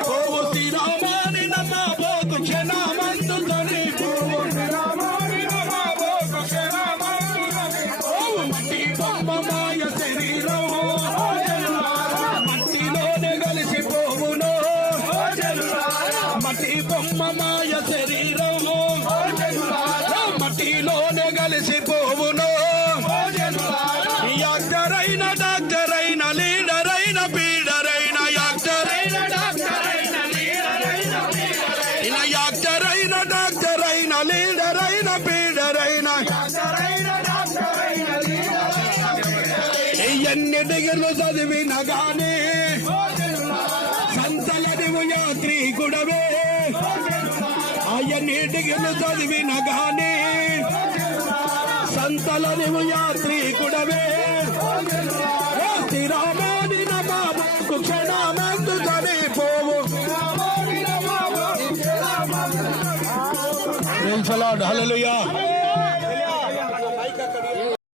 పోవు శ్రీరామాని నమ్మబోకు క్షణమందు చనిపోవు పోవు మట్టి బొమ్మ మాయ శరీరం మట్టిలోనే కలిసిపోవును మట్టి బొమ్మ మాయ శరీరం మట్టిలోనే కలిసిపోవును యాక్టర్ అయిన డాక్టర్ అయిన లీడర్ అయిన బీడర్ అయిన యాక్టర్ అయిన డాక్టర్ అయిన లీడర్ అయిన బీడర్ అయిన ఎన్ని డిగ్రీలు చదివిన గానీ సంతలనివు యాత్రికుడవే ఎన్ని డిగ్రీలు చదివిన గానీ సంతలనివు యాత్రికుడవే శ్రీరామాని నమ్మబోకు క్షణమందు చనిపోవు. Praise the Lord. హల్లెలూయా.